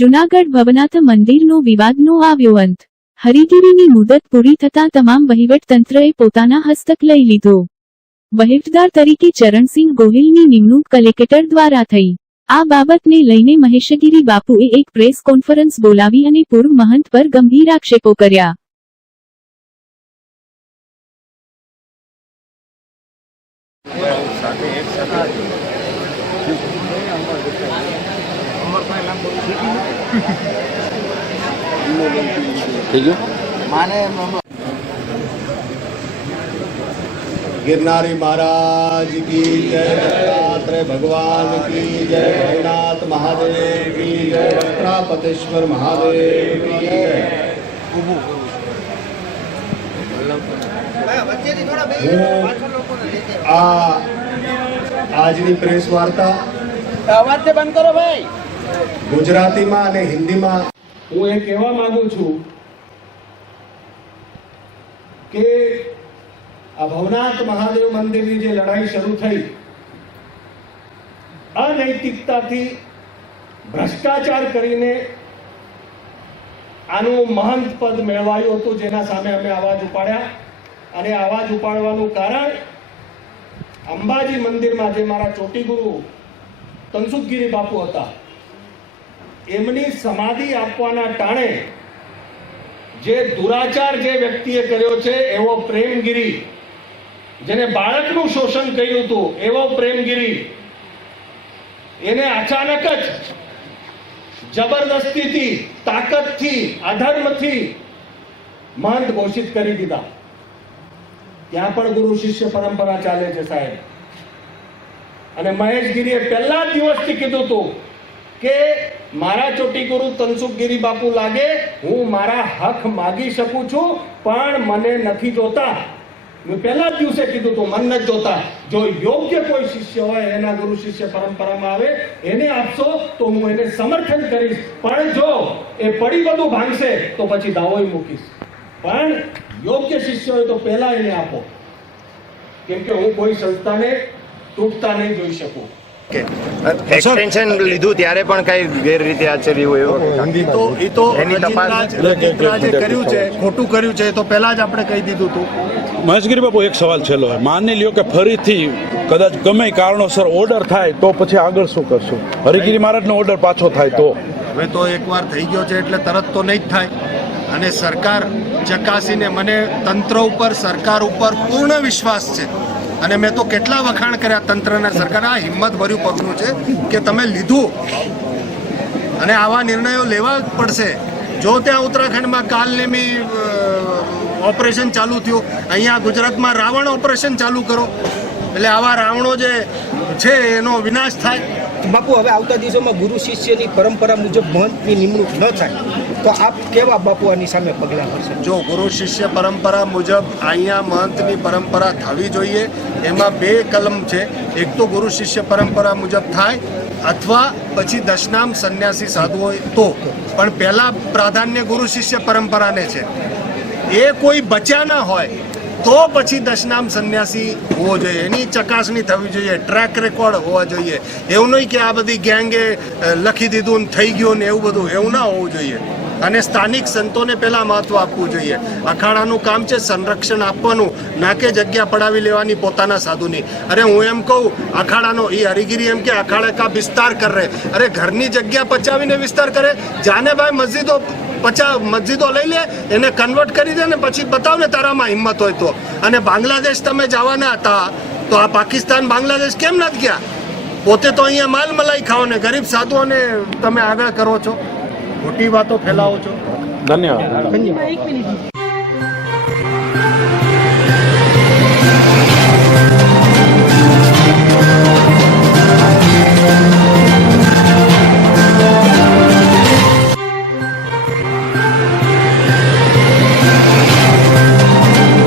જુનાગઢ ભવનાથ મંદિરનો વિવાદનો આવ્યો અંત હરિગીરીની મુદત પૂરી થતા તમામ વહીવટતંત્રએ પોતાના હસ્તક લઈ લીધો. વહીવટદાર તરીકે ચરણસિંહ ગોહિલની નિમણૂક કલેક્ટર દ્વારા થઈ. આ બાબતને લઈને મહેશગીરી બાપુએ એક પ્રેસ કોન્ફરન્સ બોલાવી અને પૂર્વ મહંત પર ગંભીર આક્ષેપો કર્યા. માને ગિરનારી મહારાજ કી જય ભગવાન કી જય ભૈનાથ મહાદેવ કી જય વક્રાપતેશ્વર મહાદેવ આ આજની પ્રેસ વાર્તા અવાજ બંધ કરો ભાઈ. ગુજરાતીમાં અને હિન્દીમાં હું એ કહેવા માંગુ છું કે આ ભવનાથ મહાદેવ મંદિરની જે લડાઈ શરૂ થઈ, અનૈતિકતાથી ભ્રષ્ટાચાર કરીને આનું મહંત પદ મેળવાયું હતું, જેના સામે અમે અવાજ ઉપાડ્યા. અને અવાજ ઉપાડવાનું કારણ, અંબાજી મંદિરમાં જે મારા ચોટી ગુરુ તનસુખગીરી બાપુ હતા, એમની સમાધિ આપવાના ટાણે જે દુરાચાર જે વ્યક્તિએ કર્યો છે, એવો પ્રેમગીરી જેને બાળકનું શોષણ કર્યું હતું, એવો પ્રેમગીરી. એને અચાનક જ જબરદસ્તીથી, તાકાતથી, અધર્મથી મહંત ઘોષિત કરી દીધા. ત્યાં પણ ગુરુ શિષ્ય પરંપરા ચાલે છે સાહેબ. અને મહેશગીરીએ પહેલા દિવસથી કીધું હતું કે મારા ચોટી ગુરુ તનસુખગીરી બાપુ લાગે, હું મારા હક માગી શકું છું, પણ મને નથી જોતા. મેં પહેલા જ દિવસે કીધું હતું, મન નથી જોતા. જો યોગ્ય કોઈ શિષ્ય હોય, એના ગુરુ શિષ્ય પરંપરામાં આવે, એને આપશો તો હું એને સમર્થન કરીશ. પણ જો એ પડી બધું ભાંગશે, તો પછી દાવોય મૂકીશ. પણ યોગ્ય શિષ્ય હોય તો પહેલા એને આપો. કેમ કે હું કોઈ સંસ્થાને તૂટતા નહીં જોઈ શકું. એક્સટેન્શન લીધું ત્યારે પણ કઈ ગેરરીતે આચર્યું એવું? હિન્દી તો એ તો એની તપાસ- કર્યું છે ખોટું કર્યું છે તો પહેલા જ આપણે કહી દીધું હતું. મહેશગીરી બાપુ એક સવાલ છેલ્લો માની લ્યો કે ફરીથી કદાચ ગમે કારણોસર ઓર્ડર થાય તો પછી આગળ શું કરશું? હરિગીરી મહારાજનો ઓર્ડર પાછો થાય તો? હવે તો એકવાર થઈ ગયો છે એટલે તરત તો નહીં જ થાય. અને સરકાર ચકાસીને મને તંત્ર ઉપર સરકાર ઉપર પૂર્ણ વિશ્વાસ છે. અને મેં તો કેટલા વખાણ કર્યા તંત્રના સરકાર આ હિંમત ભર્યું પગલું છે કે તમે લીધું. અને આવા નિર્ણયો લેવા જ પડશે. જો ત્યાં ઉત્તરાખંડમાં કાલનેમી ઓપરેશન ચાલુ થયું. અહીંયા ગુજરાતમાં રાવણ ઓપરેશન ચાલુ કરો. એટલે આવા રાવણો જે છે એનો વિનાશ થાય. બાપુ, હવે આવતા દિવસોમાં ગુરુ શિષ્યની પરંપરા મુજબ મહંતની નિમણૂક ન થાય, તો આપ કેવા બાપુ આની સામે પગલાં ભરશે? જો ગુરુ શિષ્ય પરંપરા મુજબ અહીંયા મહંતની પરંપરા થવી જોઈએ, એમાં બે કલમ છે. એક તો ગુરુ શિષ્ય પરંપરા મુજબ થાય, અથવા પછી દશનામ સંન્યાસી સાધુ હોય તો. પણ પહેલાં પ્રાધાન્ય ગુરુ શિષ્ય પરંપરાને છે. એ કોઈ બચ્યા ના હોય તો પછી દશનામ સંન્યાસી હોવો જોઈએ. એની ચકાસણી થવી જોઈએ. ટ્રેક રેકોર્ડ હોવા જોઈએ. એવું નહીં કે આ બધી ગેંગે લખી દીધું ને થઈ ગયું ને એવું બધું. એવું ના હોવું જોઈએ. અને સ્થાનિક સંતોને પહેલા મહત્વ આપવું જોઈએ. અખાડાનું કામ છે સંરક્ષણ આપવાનું, ના કે જગ્યા પડાવી લેવાની પોતાના સાધુની. અરે હું એમ કહું, અખાડાનો એ હરિગીરી એમ કે અખાડે કા વિસ્તાર કર અરે ઘરની જગ્યા પચાવીને વિસ્તાર કરે, જાને ભાઈ મસ્જિદો પચા, મસ્જિદો લઈ લે, એને કન્વર્ટ કરી દે ને પછી બતાવ ને તારામાં હિંમત હોય તો. અને બાંગ્લાદેશ તમે જવાના હતા, તો આ પાકિસ્તાન, બાંગ્લાદેશ કેમ નથી ગયા? પોતે તો અહીંયા માલ મલાઈ ખાઓ ને, ગરીબ સાધુઓને તમે આગળ કરો છો. ખોટી વાતો ફેલાવો છો? ધન્યવાદ. ધન્યવાદ.